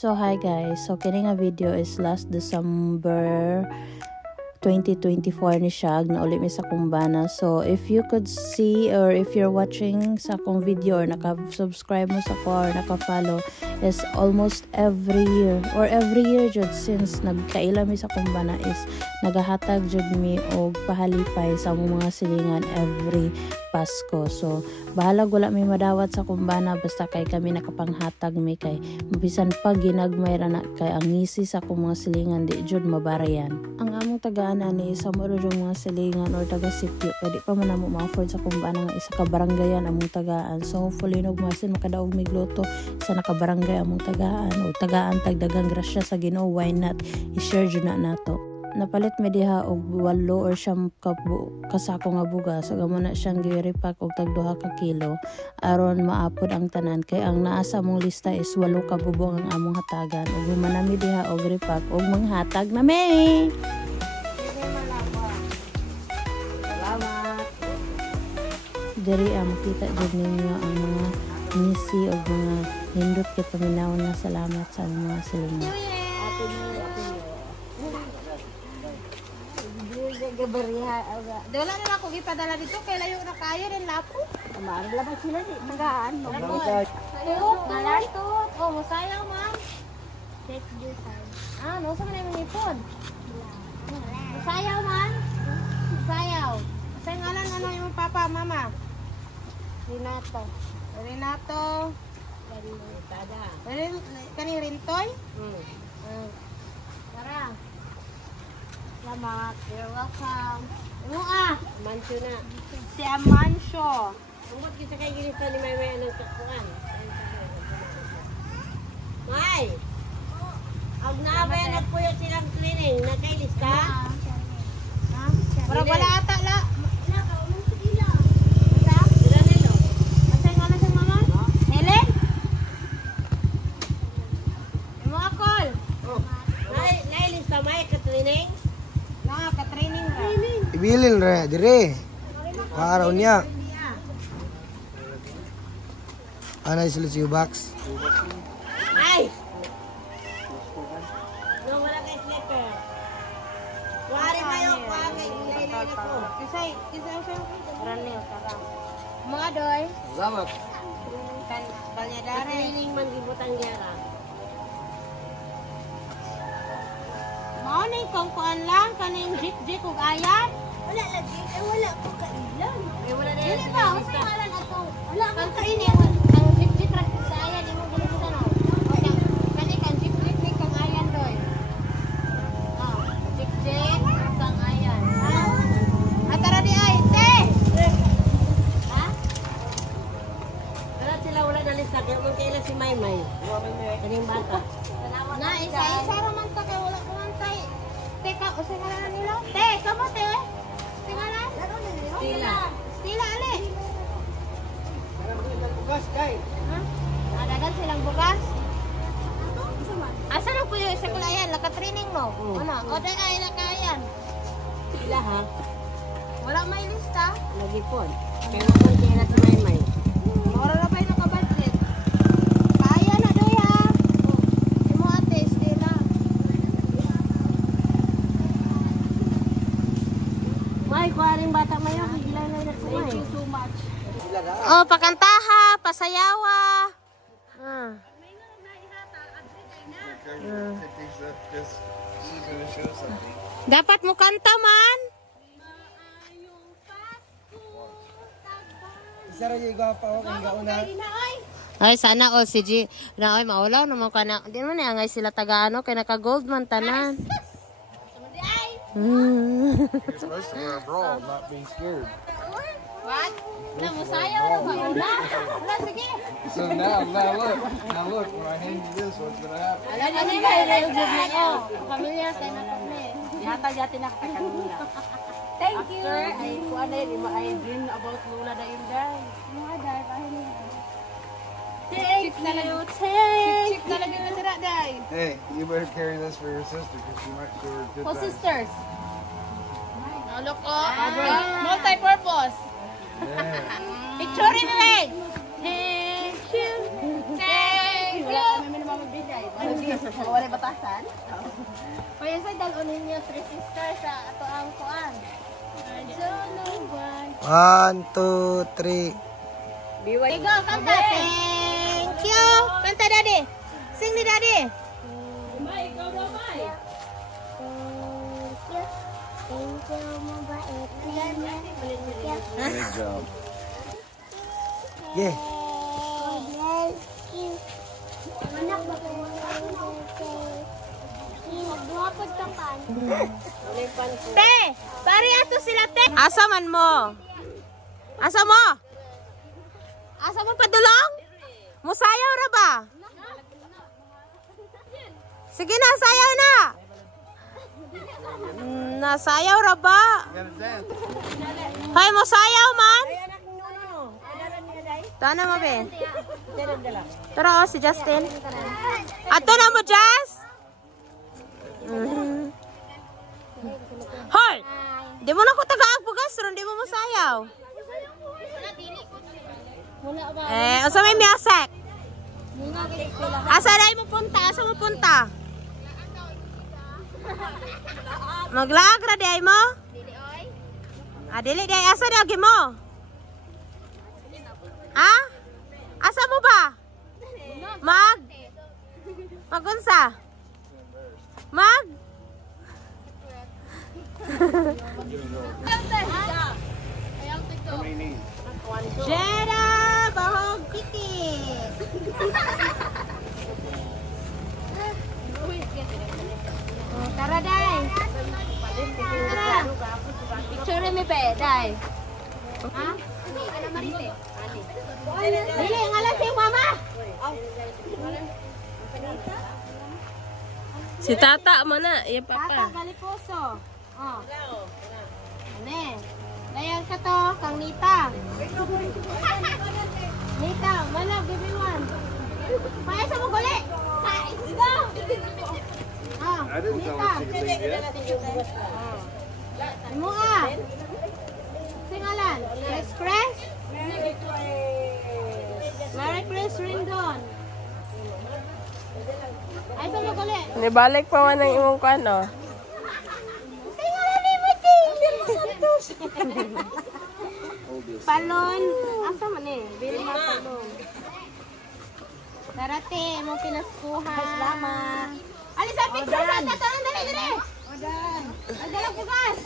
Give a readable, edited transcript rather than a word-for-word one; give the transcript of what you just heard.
So hi guys, so kini nga video is last December 2024 ni siya na uli mi sa kumbana. So if you could see or if you're watching sa akong video or naka-subscribe mo sa ko or naka-follow, is almost every year jud since nagkaila mi sa kumbana is nagahatag jud mi og pahalipay sa among mga silingan every Pasko. So bahalag wala may madawat sa kumbana basta kay kami nakapanghatag mi kay bisan pag ginagmay ra na kay ang ngisi sa akong mga silingan di jud mabarayan. Ang among tagaan ani sa mo yung mga silingan or taga sitio kay di pa man namo ma-afford sa kumbana nga isa ka barangayan among tagaan. So hopefully masin makadaog mig luto sa nakabarangay among tagaan o tagaan tagdagang grasya sa Ginoo, why not i-share jud na nato. Napalit mi diha og 8 or 9 kasako nga bugas, so gamo na siyang gi-repack og tag 2 ka kilo aron maapod ang tanan kay ang naa sa among lista is 8 ka bubong ang among hatagan ug humanami diha og repack og manghatag na me. Salamat. Diri makita jud ninyo ang mga ngisi og mga hindot kay paminaw na salamat sa mga silingan. Wala na ako gipadala dito kay layo na kayo rin lapo. Kamarin lang sila di tagaan. Malatut. Oh, musayaw ma'am. Take your time. No sa man yung ipon. Musayaw man. Musayaw. Sa ngalan ano yung papa, mama? Renato. Renato. Kani Rintoy? Tara. Salamat. You're welcome. Mansyo na. Si Amancio. Umot kita kay ginito ni May anong kakuan. May! Ang nabay nagpuyo silang cleaning. Nakailista? Para wala ata la. Ibilin ra dire. Araw niya. Ana sila si box. Ay. No wala kay slipper. Wari mayo pa kay ilay ko. Kisay siya. Ranil tara. Mga doy. Salamat. Balyadare. Cleaning man gibutang yara. Mao ni kung kuan lang kaning jik ug ayan. Wala lagi. Wala ko kailan. Wala na. Dili ba unsa ngalan ato? Wala kang kaini ang jik ra sa ayan imo ginutan no. Kani kan jik ni kang ayan doy. Jik kang ayan. Atara di ay te. Ha? Wala sila wala na lista kaya man kaila si Maymay. Kaning bata. Na isa ra man ta kay wala ko man tay. Teka, usa ngalan nila? Te, kamo te. Tingala. Stila ali. Bugas kay. Ha? Adagan silang bugas. Asa na po yung sa kulayan? Laka-training no? Ano? O dahil ay lakayan. Sila ha? Wala may lista. Lagi po. Kaya man kaila si Maymay. Mora na ba yung nakabudget? Kaya na doy ha. Imo ate, Stila. May kuaring bata mayo gilan na nagkumay. Thank you so much. Oh, pakantaha, pasayawa. Dapat mo kanta man. Isa ra yung gapa ko kung gauna. Ay, sana all si G. Na, ay, maulaw naman ka na. Hindi mo na, angay sila taga-ano, kaya naka-gold man tanan. You're supposed to wear a bra, not be scared. What? Namusayaw na ba? Wala, sige. So now look, when I hand you this, what's gonna happen? Ano ba, ilayo good na ko. Pamilya, tayo na kami. Yata na kakagula. Thank you. After, ay kuan na yun, I dream about Lola na yun guys. Mga dahil, pahin niya. Thank you. Take. Talaga na sila, day. Hey, you better carry this for your sister because she might show her good times. Sisters. Look ko. Multi-purpose. Yeah. Picture in leg. Thank you. Thank you. Wala kami naman magbigay. Wala batasan? Kaya sa dalonin niyo 3 sisters sa ato ang kuan. One, two, three. Go, kanta. Thank you. Kanta daddy. Sing ni daddy. May, ikaw daw, May. Thank you, mabait. Good job. Yeah. Anak ba kayo? Nagwapod ka pan. Te! Pari ato sila, te! Asa man mo? Asa mo? Asa mo padulong? Musayaw ra ba? Sige na, sayaw na! Nasayaw ra ba? Hay, musayaw man? Tana mo, be? Tara, si Justin. Ato na mo, Jess? Hoy! Di mo na ko taga-agpugas, ron di mo musayaw. Asa may miyasek? Asa na mo punta? Asa mo punta? Maglaag ra di ay mo? Dili di ay. Asa di agi mo? Ha? Asa mo ba? Magunsa? Mag? Jera bahog kikit. Tara day. Tara. Picture mi pe day. Ha? Ana marite. Dili ngalan si mama. Si tata mo na, iya Tata papa. galiposo. Oh. Ane. Dayan ka to, kang Nita. Nita, mana bibiwan. Paya sa mo guli. Go. Ah, I didn't tell her she could leave yet. Mua. Singalan. Chris Chris. Mary Chris Rindon. Ay sa mo guli. Nibalik pa man ang imong kano. Singalan ni Mati. Santos. Palon. Asa man eh? Vilma Palon. Darate, mo pinaskuhan. Salamat. Ali sa picture sa tatanong dali dali. Odan. Agala bugas.